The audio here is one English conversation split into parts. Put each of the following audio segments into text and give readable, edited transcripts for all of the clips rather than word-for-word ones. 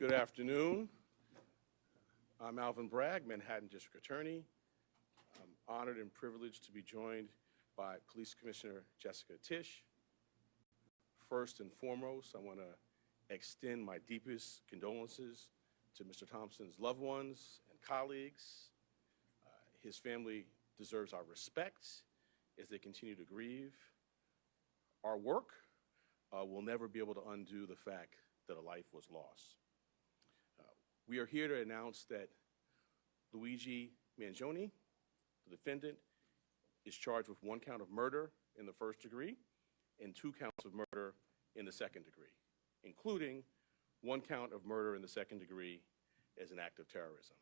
Good afternoon. I'm Alvin Bragg, Manhattan District Attorney. I'm honored and privileged to be joined by Police Commissioner Jessica Tisch. First and foremost, I want to extend my deepest condolences to Mr. Thompson's loved ones and colleagues. His family deserves our respect as they continue to grieve. Our work will never be able to undo the fact that a life was lost. We are here to announce that Luigi Mangione, the defendant, is charged with 1 count of murder in the first degree and 2 counts of murder in the second degree, including 1 count of murder in the second degree as an act of terrorism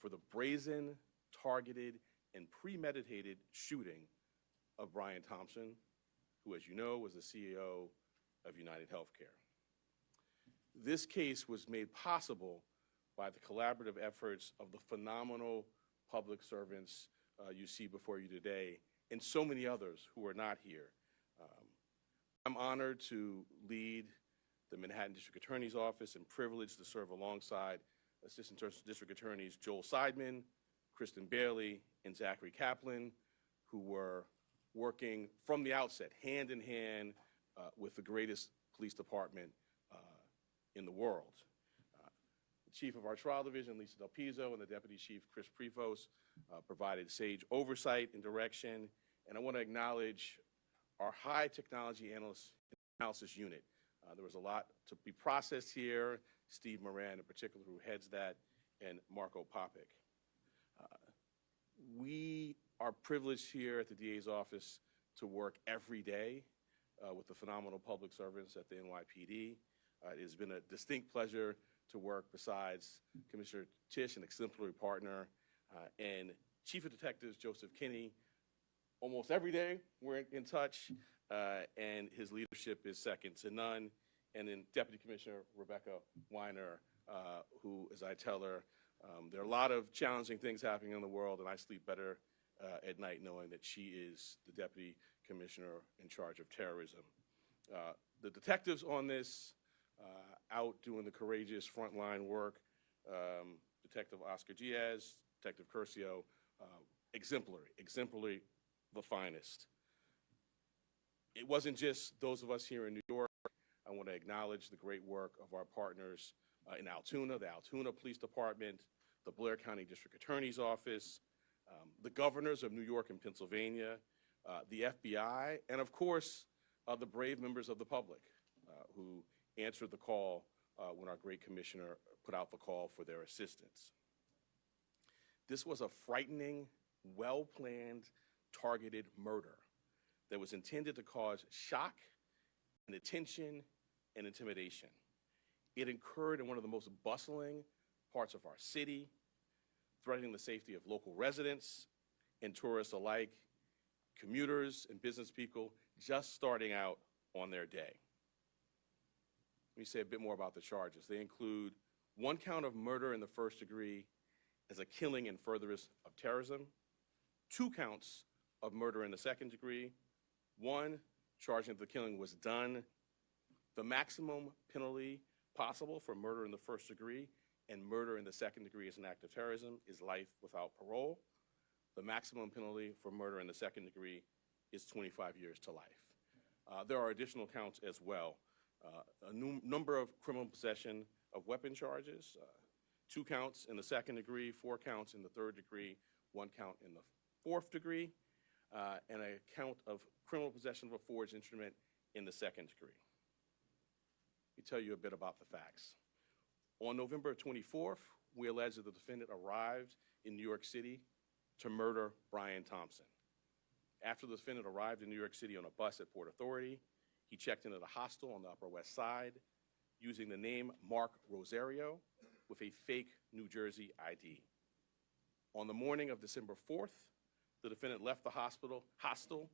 for the brazen, targeted, and premeditated shooting of Brian Thompson, who, as you know, was the CEO of United Healthcare. This case was made possible by the collaborative efforts of the phenomenal public servants you see before you today, and so many others who are not here. I'm honored to lead the Manhattan District Attorney's Office and privileged to serve alongside Assistant District Attorneys Joel Seidman, Kristen Bailey, and Zachary Kaplan, who were working from the outset, hand in hand, with the greatest police department in the world. The chief of our trial division, Lisa Del Pizzo, and the deputy chief, Chris Prefos, provided sage oversight and direction. And I want to acknowledge our high technology analysis unit. There was a lot to be processed here. Steve Moran, in particular, who heads that, and Marco Popic. We are privileged here at the DA's office to work every day with the phenomenal public servants at the NYPD. It has been a distinct pleasure to work besides Commissioner Tisch, an exemplary partner, and Chief of Detectives Joseph Kinney. Almost every day we're in touch, and his leadership is second to none. And then Deputy Commissioner Rebecca Weiner, who, as I tell her, there are a lot of challenging things happening in the world, and I sleep better at night knowing that she is the Deputy Commissioner in charge of terrorism. The detectives on this, out doing the courageous frontline work, Detective Oscar Diaz, Detective Curcio, exemplary, the finest. It wasn't just those of us here in New York. I want to acknowledge the great work of our partners in Altoona, the Altoona Police Department, the Blair County District Attorney's Office, the governors of New York and Pennsylvania, the FBI, and of course, the brave members of the public who answered the call when our great commissioner put out the call for their assistance. This was a frightening, well-planned, targeted murder that was intended to cause shock and attention and intimidation. It occurred in one of the most bustling parts of our city, threatening the safety of local residents and tourists alike, commuters and business people just starting out on their day. Let me say a bit more about the charges. They include 1 count of murder in the first degree as a killing in furtherance of terrorism, 2 counts of murder in the second degree, 1 charging that the killing was done. The maximum penalty possible for murder in the first degree and murder in the second degree as an act of terrorism is life without parole. The maximum penalty for murder in the second degree is 25 years to life. There are additional counts as well. A number of criminal possession of weapon charges, 2 counts in the second degree, 4 counts in the third degree, 1 count in the fourth degree, and a count of criminal possession of a forged instrument in the second degree. Let me tell you a bit about the facts. On November 24th, we allege that the defendant arrived in New York City to murder Brian Thompson. After the defendant arrived in New York City on a bus at Port Authority, he checked into the hostel on the Upper West Side using the name Mark Rosario with a fake New Jersey ID. On the morning of December 4th, the defendant left the hostel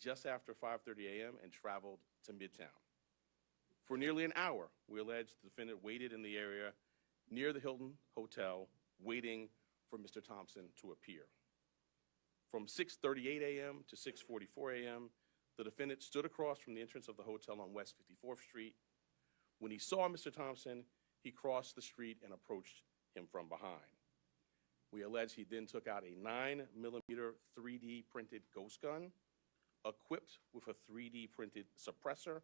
just after 5:30 a.m. and traveled to Midtown. For nearly an hour, we allege the defendant waited in the area near the Hilton Hotel, waiting for Mr. Thompson to appear. From 6:38 a.m. to 6:44 a.m., the defendant stood across from the entrance of the hotel on West 54th Street. When he saw Mr. Thompson, he crossed the street and approached him from behind. We allege he then took out a 9mm 3D printed ghost gun, equipped with a 3D printed suppressor,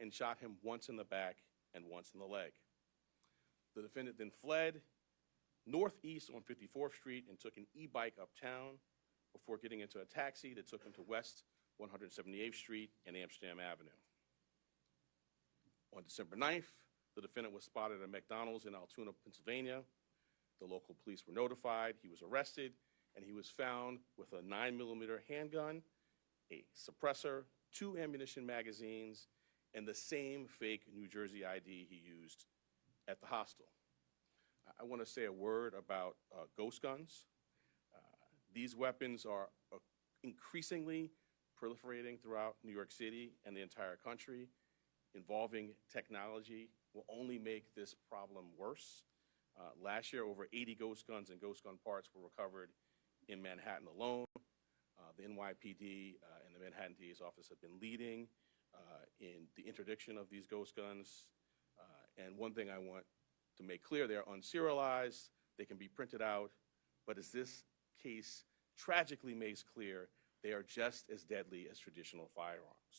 and shot him once in the back and once in the leg. The defendant then fled northeast on 54th Street and took an e-bike uptown before getting into a taxi that took him to West 178th Street and Amsterdam Avenue. On December 9th, the defendant was spotted at McDonald's in Altoona, Pennsylvania. The local police were notified, he was arrested, and he was found with a 9mm handgun, a suppressor, 2 ammunition magazines, and the same fake New Jersey ID he used at the hostel. I want to say a word about ghost guns. These weapons are increasingly proliferating throughout New York City and the entire country. Involving technology will only make this problem worse. Last year, over 80 ghost guns and ghost gun parts were recovered in Manhattan alone. The NYPD and the Manhattan DA's office have been leading in the interdiction of these ghost guns. And one thing I want to make clear, they're unserialized, they can be printed out, but as this case tragically makes clear, they are just as deadly as traditional firearms.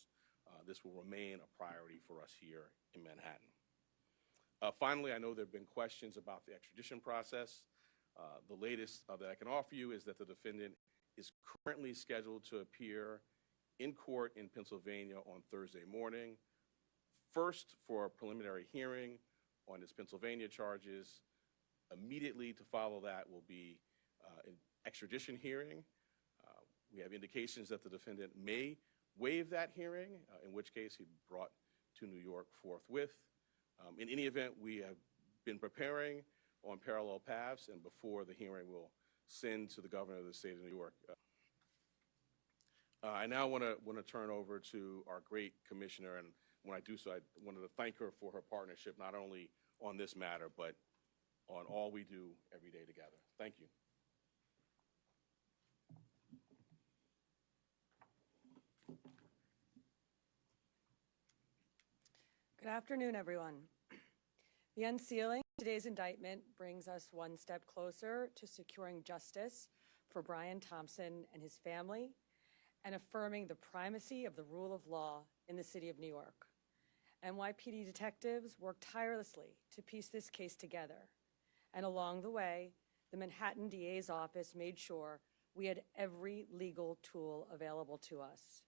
This will remain a priority for us here in Manhattan. Finally, I know there have been questions about the extradition process. The latest that I can offer you is that the defendant is currently scheduled to appear in court in Pennsylvania on Thursday morning, first for a preliminary hearing on his Pennsylvania charges. Immediately to follow that will be an extradition hearing. We have indications that the defendant may waive that hearing, in which case he'd be brought to New York forthwith. In any event, we have been preparing on parallel paths, and before the hearing, we'll send to the governor of the state of New York. I now want to turn over to our great commissioner, and when I do so, I wanted to thank her for her partnership, not only on this matter, but on all we do every day together. Thank you. Good afternoon, everyone. The unsealing of today's indictment brings us one step closer to securing justice for Brian Thompson and his family and affirming the primacy of the rule of law in the city of New York. NYPD detectives worked tirelessly to piece this case together, and along the way, the Manhattan DA's office made sure we had every legal tool available to us.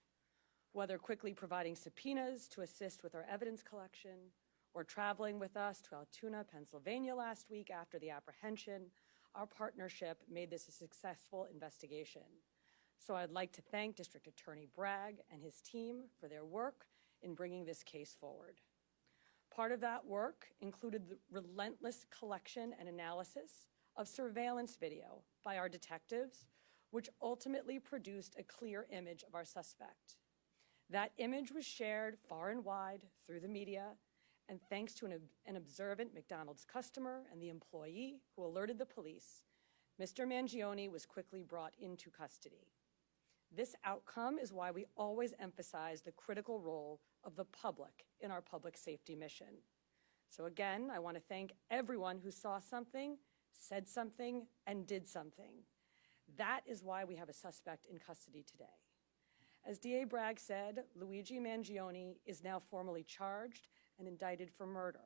Whether quickly providing subpoenas to assist with our evidence collection, or traveling with us to Altoona, Pennsylvania last week after the apprehension, our partnership made this a successful investigation. So I'd like to thank District Attorney Bragg and his team for their work in bringing this case forward. Part of that work included the relentless collection and analysis of surveillance video by our detectives, which ultimately produced a clear image of our suspect. That image was shared far and wide through the media, and thanks to an observant McDonald's customer and the employee who alerted the police, Mr. Mangione was quickly brought into custody. This outcome is why we always emphasize the critical role of the public in our public safety mission. So again, I want to thank everyone who saw something, said something, and did something. That is why we have a suspect in custody today. As DA Bragg said, Luigi Mangione is now formally charged and indicted for murder.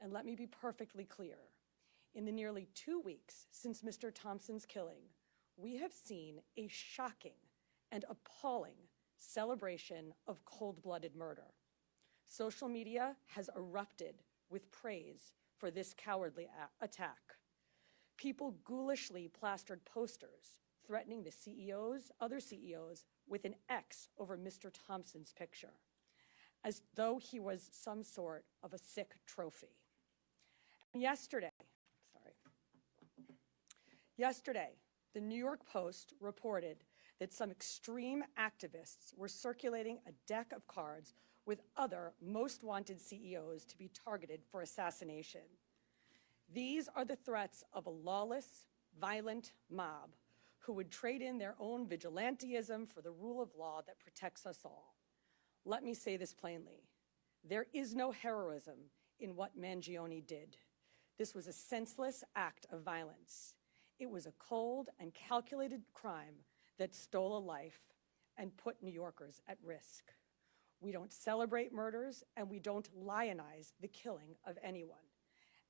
And let me be perfectly clear. In the nearly 2 weeks since Mr. Thompson's killing, we have seen a shocking and appalling celebration of cold-blooded murder. Social media has erupted with praise for this cowardly attack. People ghoulishly plastered posters threatening the other CEOs, with an X over Mr. Thompson's picture, as though he was some sort of a sick trophy. Yesterday, the New York Post reported that some extreme activists were circulating a deck of cards with other most wanted CEOs to be targeted for assassination. These are the threats of a lawless, violent mob who would trade in their own vigilantism for the rule of law that protects us all. Let me say this plainly. There is no heroism in what Mangione did. This was a senseless act of violence. It was a cold and calculated crime that stole a life and put New Yorkers at risk. We don't celebrate murders, and we don't lionize the killing of anyone.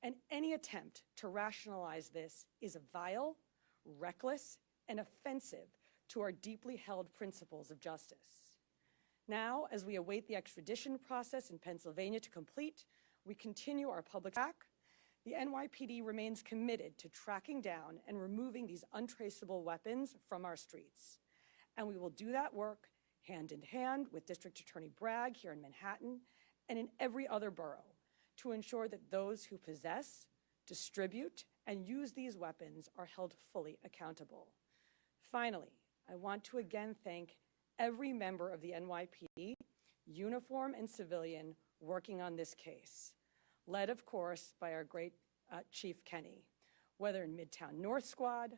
And any attempt to rationalize this is vile, reckless, and offensive to our deeply held principles of justice. Now, as we await the extradition process in Pennsylvania to complete, we continue our public track. The NYPD remains committed to tracking down and removing these untraceable weapons from our streets. And we will do that work hand in hand with District Attorney Bragg here in Manhattan and in every other borough to ensure that those who possess, distribute, and use these weapons are held fully accountable. Finally, I want to again thank every member of the NYPD, uniform and civilian, working on this case, led, of course, by our great Chief Kenny, whether in Midtown North Squad,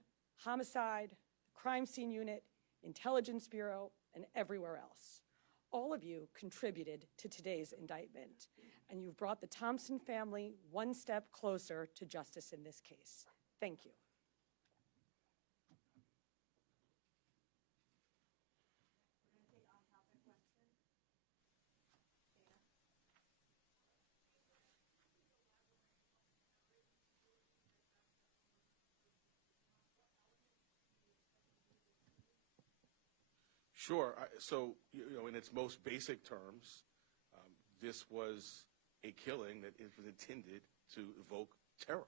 Homicide, Crime Scene Unit, Intelligence Bureau, and everywhere else. All of you contributed to today's indictment, and you've brought the Thompson family one step closer to justice in this case. Thank you. Sure. So, in its most basic terms, this was a killing that was intended to evoke terror,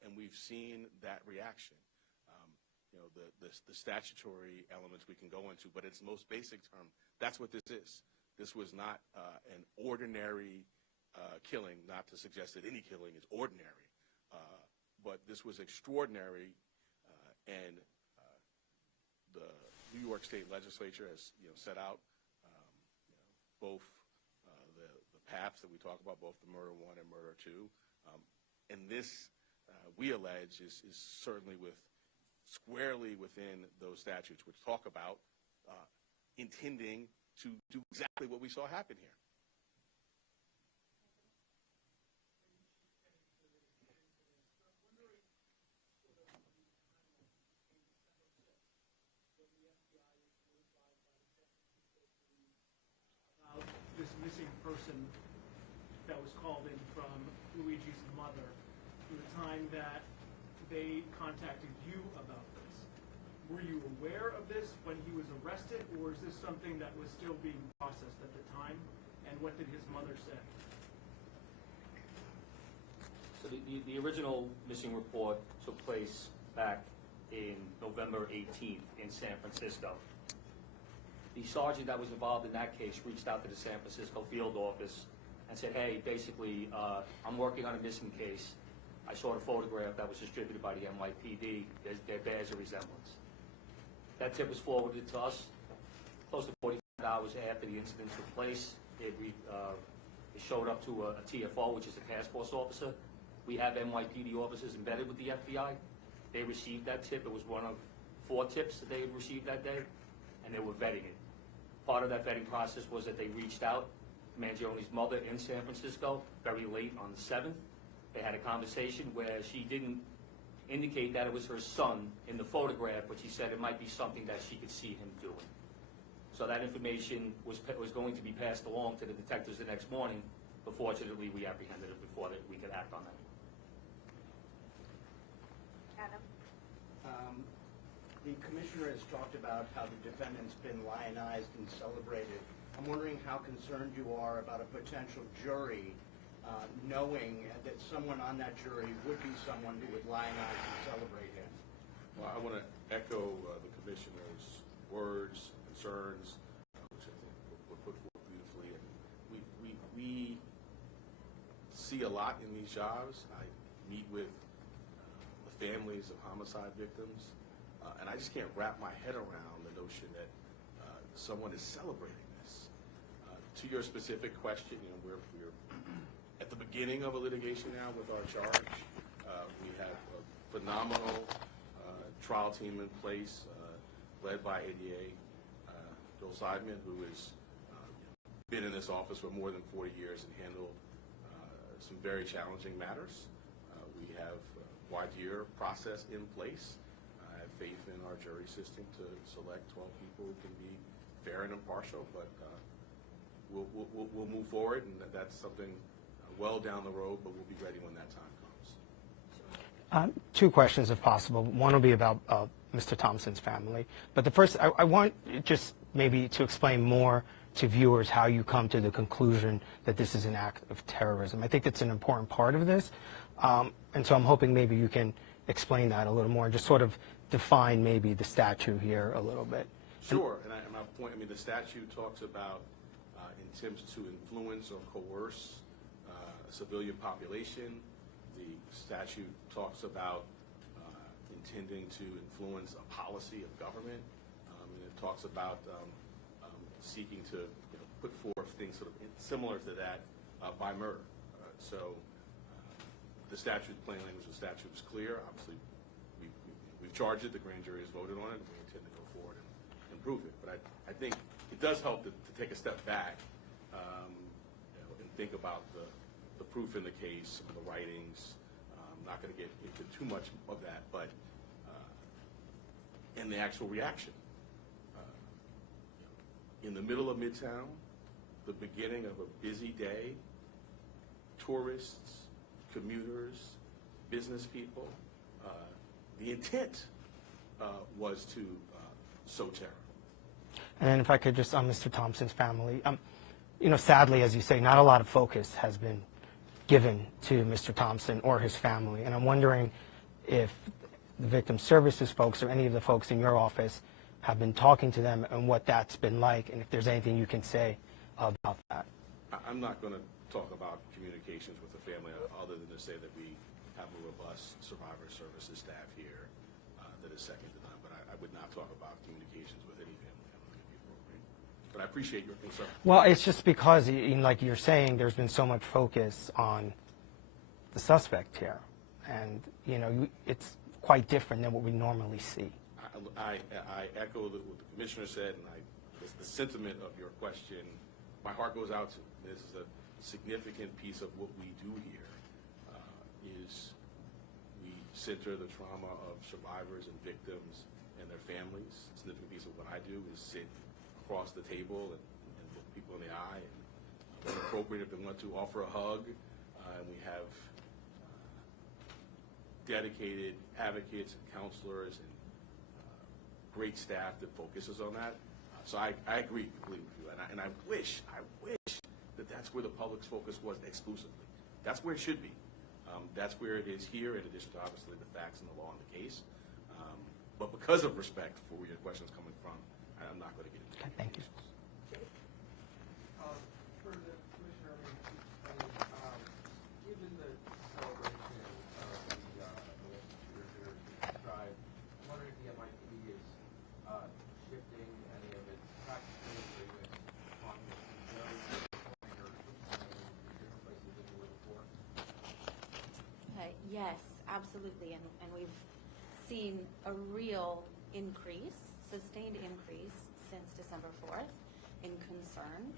and we've seen that reaction. The statutory elements we can go into, but its most basic term, that's what this is. This was not an ordinary killing, not to suggest that any killing is ordinary, but this was extraordinary, and the New York State Legislature has set out both the paths that we talk about, both the murder one and murder two, and this we allege is certainly squarely within those statutes, which talk about intending to do exactly what we saw happen here. This missing person that was called in from Luigi's mother, from the time that they contacted you about this. Were you aware of this when he was arrested, or is this something that was still being processed at the time? And what did his mother say? So the original missing report took place back in November 18th in San Francisco. The sergeant that was involved in that case reached out to the San Francisco field office and said, hey, basically, I'm working on a missing case. I saw the photograph that was distributed by the NYPD. There bears a resemblance. That tip was forwarded to us close to 45 hours after the incident took place. It showed up to a TFO, which is a task force officer. We have NYPD officers embedded with the FBI. They received that tip. It was one of 4 tips that they had received that day, and they were vetting it. Part of that vetting process was that they reached out to Mangione's mother in San Francisco very late on the 7th. They had a conversation where she didn't indicate that it was her son in the photograph, but she said it might be something that she could see him doing. So that information was going to be passed along to the detectives the next morning, but fortunately we apprehended it before that we could act on that. Adam? The commissioner has talked about how the defendant's been lionized and celebrated. I'm wondering how concerned you are about a potential jury knowing that someone on that jury would be someone who would lionize and celebrate him. Well, I want to echo the commissioner's words, concerns, which I think were put forth beautifully. And we see a lot in these jobs. I meet with the families of homicide victims, and I just can't wrap my head around the notion that someone is celebrating this. To your specific question, we're at the beginning of a litigation now with our charge. We have a phenomenal trial team in place, led by ADA Joel Seidman, who has been in this office for more than 40 years and handled some very challenging matters. We have a voir dire process in place. I have faith in our jury system to select 12 people who can be fair and impartial, but we'll move forward, and that's something well down the road, but we'll be ready when that time comes. Two questions, if possible. One will be about Mr. Thompson's family. But the first, I want just maybe to explain more to viewers how you come to the conclusion that this is an act of terrorism. I think that's an important part of this. And so I'm hoping maybe you can explain that a little more and just sort of define maybe the statute here a little bit. Sure, and my point, I mean, the statute talks about attempts to influence or coerce a civilian population. The statute talks about intending to influence a policy of government, and it talks about seeking to put forth things sort of similar to that by murder. So the statute, plain language of the statute is clear. Obviously, we've charged it, the grand jury has voted on it, and we intend to go forward and prove it. But I think it does help to take a step back and think about the proof in the case, some of the writings. I'm not going to get into too much of that, but and the actual reaction. In the middle of Midtown, the beginning of a busy day, tourists, commuters, business people, the intent was to sow terror. And if I could just, on Mr. Thompson's family, sadly, as you say, not a lot of focus has been given to Mr. Thompson or his family. And I'm wondering if the victim services folks or any of the folks in your office have been talking to them and what that's been like, and if there's anything you can say about that. I'm not going to talk about communications with the family other than to say that we have a robust survivor services staff here that is second to none. But I would not talk about communications with any family. I don't think it'd be appropriate. But I appreciate your concern. Well, it's just because, like you're saying, there's been so much focus on the suspect here. And, it's quite different than what we normally see. I echo what the commissioner said, and the sentiment of your question, my heart goes out to. This is a significant piece of what we do here, is we center the trauma of survivors and victims and their families. A significant piece of what I do is sit across the table and look people in the eye, and when appropriate, if they want to, offer a hug. And we have dedicated advocates and counselors and great staff that focuses on that. So I agree completely with you, and I wish that that's where the public's focus was exclusively. That's where it should be. That's where it is here, in addition to obviously the facts and the law and the case. But because of respect for where your question is coming from, I'm not going to get into that. Thank you. For the commissioner, given the celebration of the years described, I'm wondering if the NYPD is shifting any of its practices or even on different places than you were before? Yes, absolutely, and we've seen a real increase, sustained increase since December 4th in concern,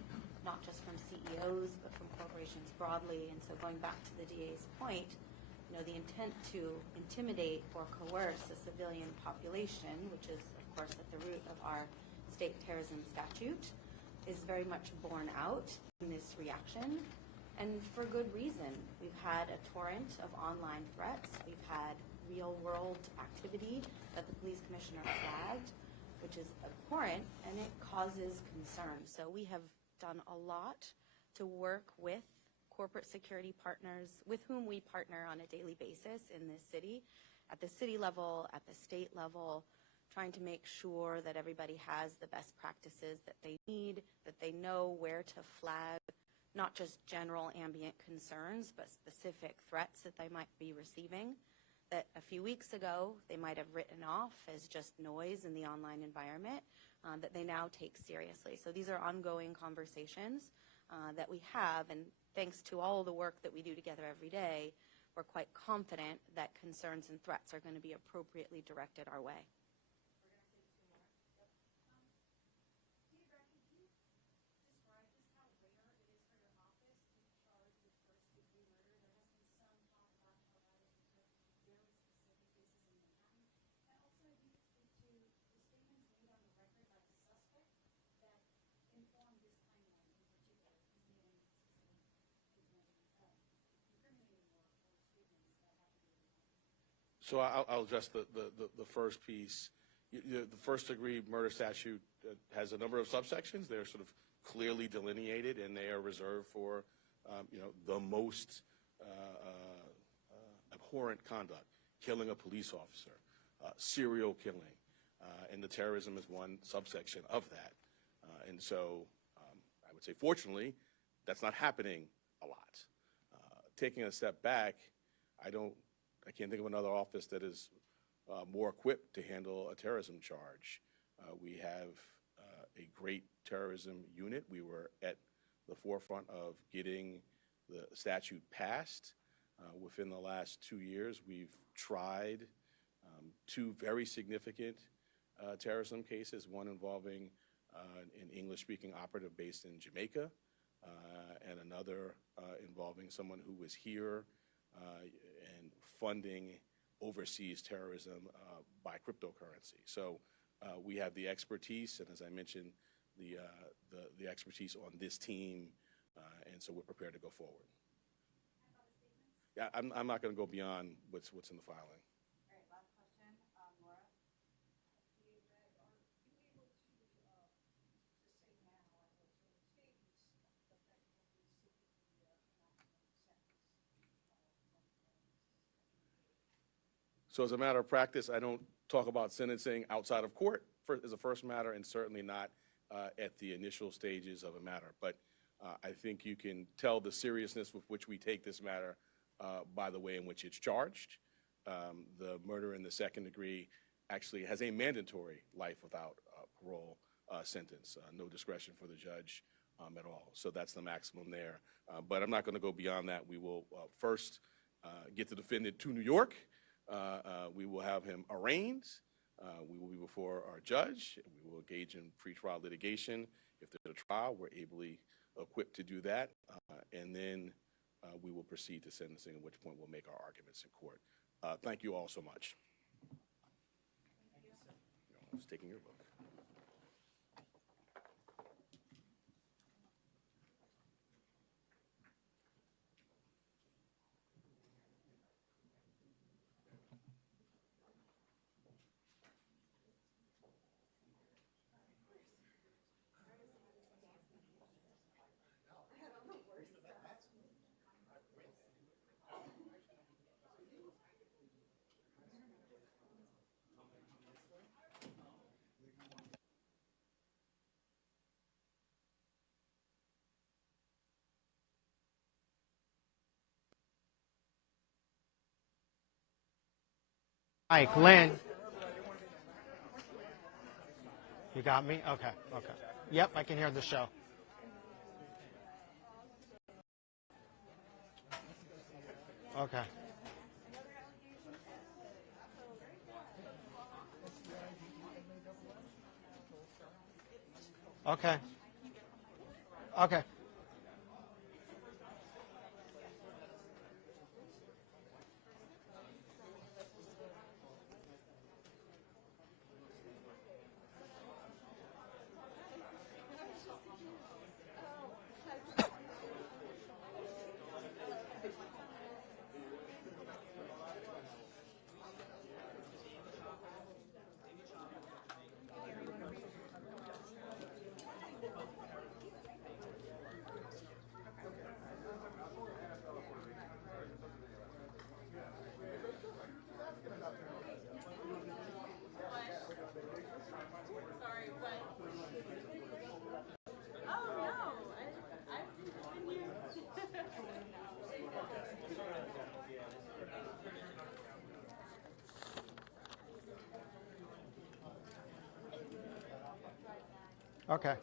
not just from CEOs, but from corporations broadly. And so going back to the DA's point, the intent to intimidate or coerce a civilian population, which is, of course, at the root of our state terrorism statute, is very much borne out in this reaction. And for good reason. We've had a torrent of online threats. We've had real-world activity that the police commissioner flagged, which is abhorrent, and it causes concern. So we have done a lot to work with corporate security partners with whom we partner on a daily basis in this city, at the city level, at the state level, trying to make sure that everybody has the best practices that they need, that they know where to flag not just general ambient concerns, but specific threats that they might be receiving that a few weeks ago they might have written off as just noise in the online environment, that they now take seriously. So these are ongoing conversations that we have, and thanks to all the work that we do together every day, we're quite confident that concerns and threats are going to be appropriately directed our way. So I'll address the first piece. The first-degree murder statute has a number of subsections. They're sort of clearly delineated, and they are reserved for, the most abhorrent conduct, killing a police officer, serial killing, and the terrorism is one subsection of that. And so I would say, fortunately, that's not happening a lot. Taking a step back, I can't think of another office that is more equipped to handle a terrorism charge. We have a great terrorism unit. We were at the forefront of getting the statute passed. Within the last 2 years, we've tried 2 very significant terrorism cases, one involving an English-speaking operative based in Jamaica, and another involving someone who was here and funding overseas terrorism by cryptocurrency. So we have the expertise, and as I mentioned, the expertise on this team, and so we're prepared to go forward. Yeah, I'm not going to go beyond what's in the filing. All right, last question, Laura. So as a matter of practice, I don't talk about sentencing outside of court as a first matter, and certainly not at the initial stages of a matter. But I think you can tell the seriousness with which we take this matter by the way in which it's charged. The murder in the second degree actually has a mandatory life without parole sentence, no discretion for the judge at all. So that's the maximum there. But I'm not going to go beyond that. We will first get the defendant to New York. We will have him arraigned. We will be before our judge. We will engage in pretrial litigation. If there's a trial, we're ably equipped to do that. And then we will proceed to sentencing, at which point we'll make our arguments in court. Thank you all so much. I was taking your book. Mike, Lynn. You got me? Okay, okay. Yep, I can hear the show. Okay. Okay. Okay. Okay.